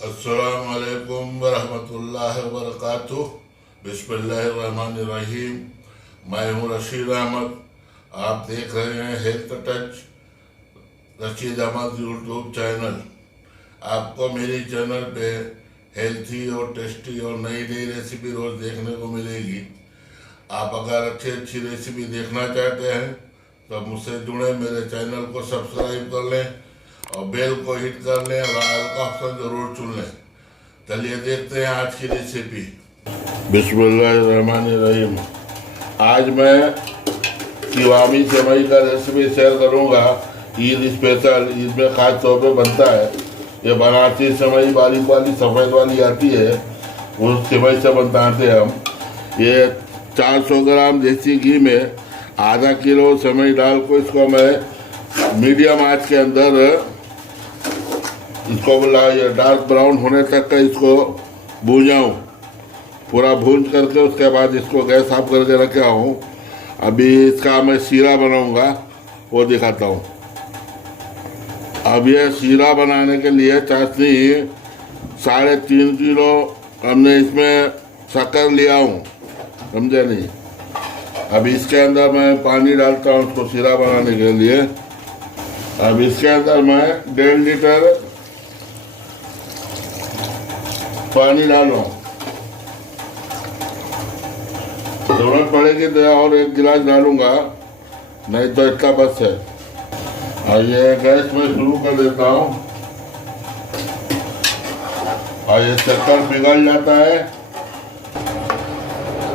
अस्सलामुअलैकुम वरहमतुल्लाहि वबरकातुह। बिस्मिल्लाहिर्रहमानिर्रहीम। मैं हूँ रशीद अहमद। आप देख रहे हैं health touch Rashid Ahmed YouTube channel. आपको मेरी चैनल पे हेल्थी और टेस्टी और नई नई रेसिपी रोज़ देखने को मिलेगी। आप अगर अच्छी रेसिपी देखना चाहते हैं तो मुझसे जुड़े, मेरे चैनल को सब्सक्राइब कर लें और बेल को हिट कर लें और ऑल का ऑप्शन ज़रूर चुन लें। चलिए देखते हैं आज की रेसिपी। बिस्मिल्लाहिर्रहमानिर्रहीम। आज मैं किवामी सेवई का रेसिपी शेयर करूंगा। ईद स्पेशल, ईद में खास तौर पे बनता है। ये बनारसी सेवई बारीक वाली सफ़ेद वाली आती है, उस सेवई से बनाते हैं हम। ये 400 ग्राम देसी घी में आधा किलो सेवई डाल को इसको मैं मीडियम आंच के अंदर इसको बोला ये डार्क ब्राउन होने तक का इसको भूंजाऊँ। पूरा भूंज करके उसके बाद इसको गैस ऑफ करके रखा हूँ। अभी इसका मैं शीरा बनाऊंगा, वो दिखाता हूँ। अब ये शीरा बनाने के लिए चाशनी 3.5 किलो हमने इसमें शक्कर लिया हूँ, समझे नहीं। अब इसके अंदर मैं पानी डालता हूँ उसको शीरा बनाने के लिए। अब इसके अंदर मैं 1.5 लीटर पानी डालूँ। जरूरत पड़ेगी तो और 1 गिलास डालूंगा, नहीं तो इतना बस है। और ये गैस में शुरू कर देता हूँ और ये शक्कर पिघल जाता है।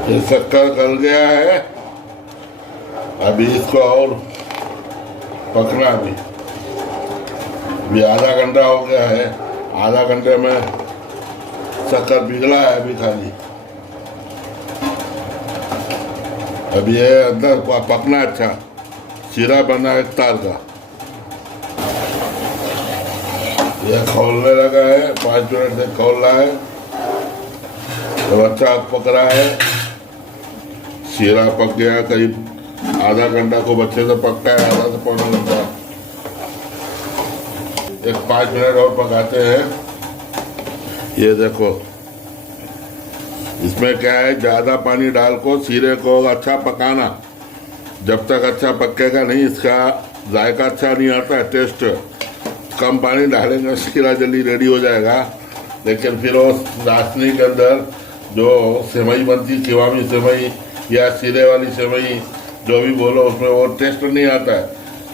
ये शक्कर गल गया है। अभी इसको और पकना भी आधा घंटा हो गया है। आधा घंटे में शक्कर पिघला है अभी खाली। अब ये अंदर पकना अच्छा, शीरा बना एक तार का। ये खौलने लगा है, 5 मिनट से खौल रहा है। तो अच्छा पक रहा है। शीरा पक गया, करीब आधा घंटा को बच्चे से पकता है, आधा से पौना घंटा। एक 5 मिनट और पकाते हैं। ये देखो, इसमें क्या है, ज़्यादा पानी डाल को शीरे को अच्छा पकाना। जब तक अच्छा पकेगा नहीं, इसका जायका अच्छा नहीं आता है, टेस्ट। कम पानी डालेंगे शीरा जल्दी रेडी हो जाएगा। लेकिन फिर वो चाशनी के अंदर जो सेवई बनती, किवामी सेवई या शीरे वाली सेवई जो भी बोलो, उसमें वो टेस्ट नहीं आता है।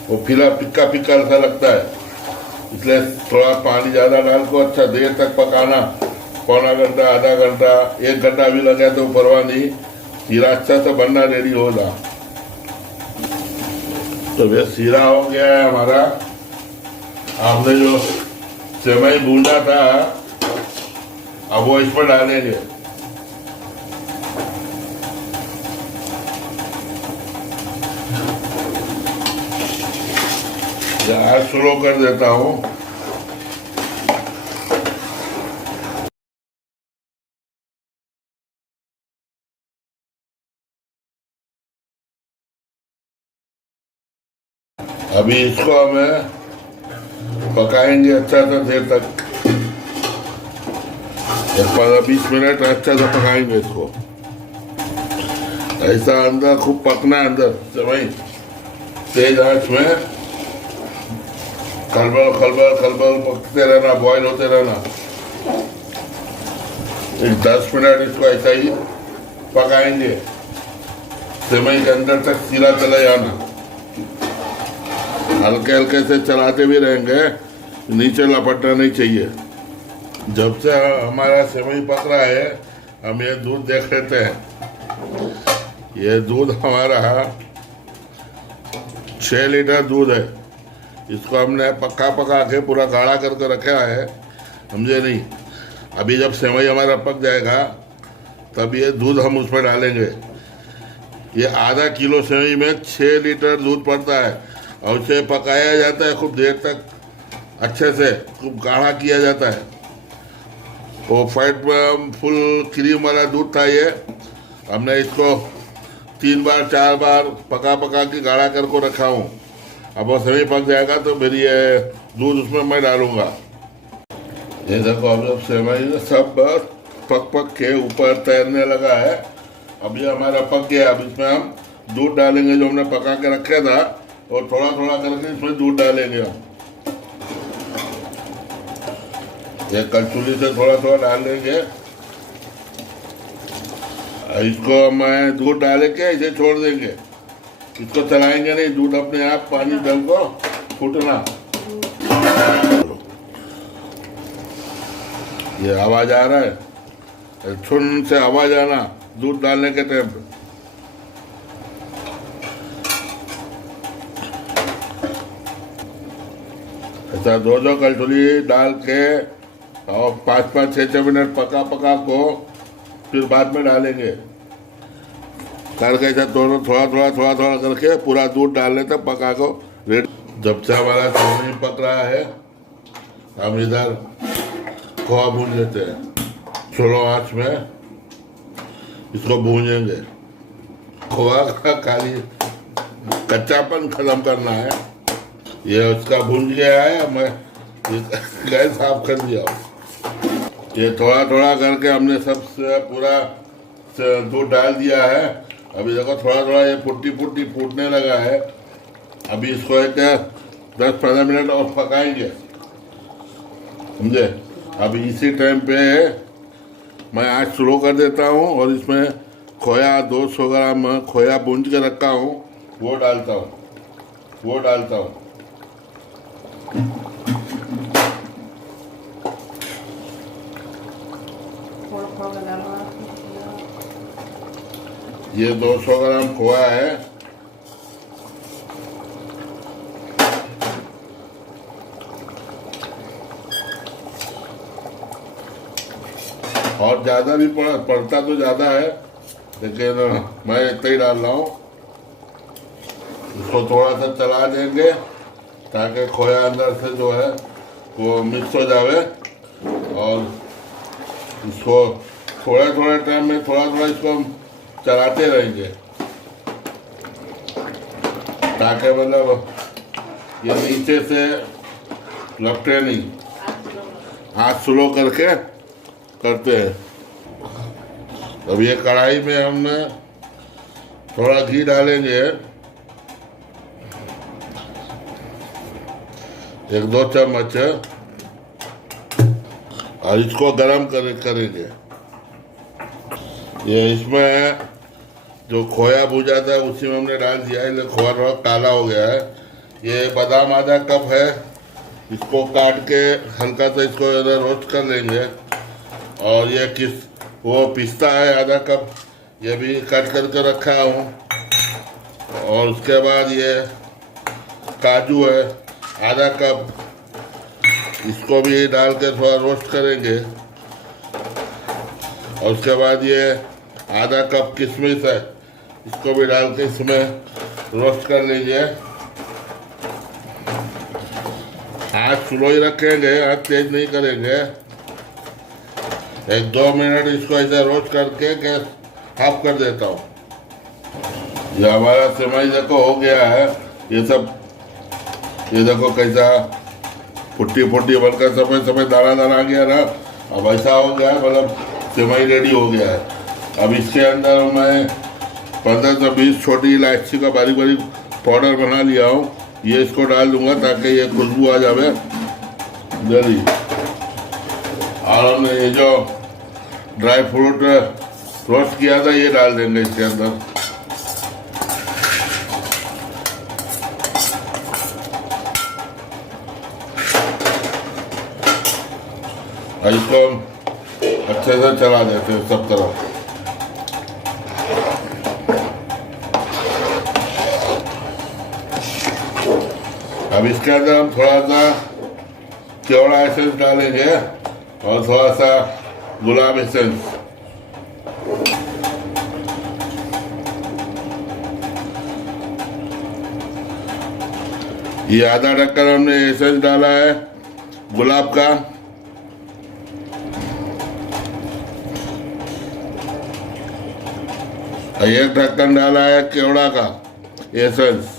वो फिक्का फिक्का सा लगता है। इसलिए थोड़ा पानी ज़्यादा डाल को अच्छा देर तक पकाना। पौना घंटा, आधा घंटा, 1 घंटा भी लगे तो परवाह नहीं, शीरा अच्छा से बनना रेडी होगा। तो ये शीरा हो गया है हमारा। आपने जो सेवई भूना था अब वो इसमें डालेंगे। गैस स्लो कर देता हूँ। अभी इसको हमें पकाएंगे अच्छा सा देर तक, 15-20 मिनट अच्छा सा पकाएंगे इसको। ऐसा अंदर खूब पकना है, अंदर सेवई तेज आंच में खलबल खलबल खलबल पकते रहना, बॉईल होते रहना। एक 10 मिनट इसको ऐसा ही पकाएंगे। सेवई के अंदर तक शीरा चला जाना। हल्के हल्के से चलाते भी रहेंगे, नीचे लपटना नहीं चाहिए। जब से हमारा सेवई पक रहा है, हम ये दूध देख लेते हैं। ये दूध हमारा 6 लीटर दूध है। इसको हमने पका के पूरा गाढ़ा करके रखा है, समझे नहीं। अभी जब सेवई हमारा पक जाएगा तब ये दूध हम उसमें डालेंगे। ये आधा किलो सेवई में 6 लीटर दूध पड़ता है और उसे पकाया जाता है खूब देर तक, अच्छे से खूब गाढ़ा किया जाता है। वो फैट में फुल क्रीम वाला दूध था ये। हमने इसको 3 बार 4 बार पका के गाढ़ा करके रखा हूँ। अब वो सेवई पक जाएगा तो फिर ये दूध उसमें मैं डालूँगा। ये देखो अभी अब सेवई सब पक पक के ऊपर तैरने लगा है। अभी हमारा पक गया। अब इसमें हम दूध डालेंगे जो हमने पका के रखा था, और थोड़ा थोड़ा करके इसमें दूध डालेंगे हम। ये कलछुली से थोड़ा थोड़ा डालेंगे। इसको मैं दूध डाले के इसे छोड़ देंगे, इसको चलाएंगे नहीं। दूध अपने आप पानी डल को फूटना। ये आवाज आ रहा है, छुन से आवाज आना दूध डालने के टाइम पे। ऐसा दो कलछुली डाल के और 5-5, 6-6 मिनट पका पका को फिर बाद में डालेंगे। करके ऐसा थोड़ा थोड़ा करके पूरा दूध डालने तक पका को रेडी। जब से हमारा सेवई पक रहा है, हम इधर खोआ भून लेते हैं। स्लो आंच में इसको भूनेंगे। खोआ का खाली कच्चापन खत्म करना है। ये उसका भून गया है, मैं गैस साफ कर दिया। ये थोड़ा थोड़ा करके हमने सब पूरा दूध डाल दिया है। अभी देखो थोड़ा थोड़ा ये फुट्टी फूटने लगा है। अभी इसको एक 10-15 मिनट और पकाएंगे, समझे। अभी इसी टाइम पे मैं आँच स्लो कर देता हूँ और इसमें खोया 200 ग्राम खोया भूंज के रखा हूँ वो डालता हूँ। ये 200 ग्राम खोया है। और ज़्यादा भी पड़ता तो ज़्यादा है, लेकिन मैं इतना ही डाल रहा हूँ। इसको थोड़ा सा चला देंगे ताकि खोया अंदर से जो है वो मिक्स हो जावे। और इसको थोड़े टाइम में थोड़ा इसको चलाते रहेंगे ताकि मतलब ये नीचे से लपटे नहीं। हाथ स्लो करके करते हैं। अब ये कढ़ाई में हमने थोड़ा घी डालेंगे, 1-2 चम्मच, और इसको गरम करेंगे। ये इसमें जो खोया भूजा था उसी में हमने डाल दिया है, खोया थोड़ा काला हो गया है। ये बादाम आधा कप है, इसको काट के हल्का सा इसको रोस्ट कर लेंगे। और ये वो पिस्ता है आधा कप, ये भी कट करके रखा हूँ। और उसके बाद ये काजू है आधा कप, इसको भी डाल के थोड़ा रोस्ट करेंगे। और उसके बाद ये आधा कप किशमिश है, इसको भी डाल के इसमें रोस्ट कर लीजिए। हाथ स्लो ही रखेंगे, हाथ तेज नहीं करेंगे। 1-2 मिनट इसको ऐसे रोस्ट करके गैस ऑफ कर देता हूँ। ये हमारा सेवई देखो हो गया है। ये देखो कैसा फुट्टी बनकर सफेद दाना आ गया ना। अब ऐसा हो गया है, मतलब सेवई रेडी हो गया है। अब इसके अंदर मैं 15 से 20 छोटी इलायची का बारीक पाउडर बना लिया हूँ, ये इसको डाल दूंगा ताकि ये खुशबू आ जावे जल्दी। और हमने ये जो ड्राई फ्रूट रोस्ट किया था ये डाल देंगे इसके अंदर। और इसको हम अच्छे से चला देते हैं सब तरफ। अब इसके अंदर हम थोड़ा सा केवड़ा एसेंस डालेंगे और थोड़ा सा गुलाब एसेंस। ये आधा ढक्कन हमने एसेंस डाला है गुलाब का। एक ढक्कन डाला है केवड़ा का एसेंस।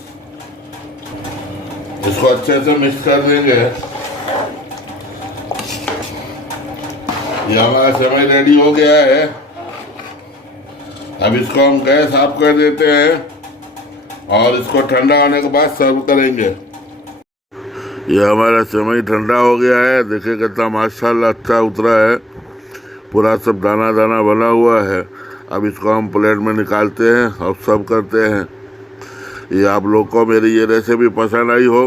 इसको अच्छे से मिक्स कर देंगे। ये हमारा सेवई रेडी हो गया है। अब इसको हम गैस ऑफ कर देते हैं और इसको ठंडा होने के बाद सर्व करेंगे। ये हमारा सेवई ठंडा हो गया है। देखिए कितना माशाल्लाह अच्छा उतरा है, पूरा सब दाना दाना बना हुआ है। अब इसको हम प्लेट में निकालते हैं और सर्व करते हैं। ये आप लोग को मेरी ये रेसिपी पसंद आई हो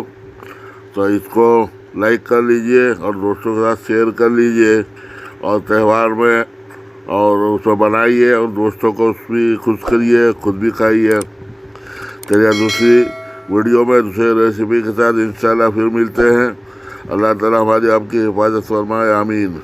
तो इसको लाइक कर लीजिए और दोस्तों के साथ शेयर कर लीजिए और त्यौहार में और उसमें बनाइए और दोस्तों को भी खुश करिए, खुद भी खाइए। चलिए दूसरी वीडियो में दूसरे रेसिपी के साथ इंशाल्लाह फिर मिलते हैं। अल्लाह ताला हमारी आपकी हिफाजत फरमाए, आमीन।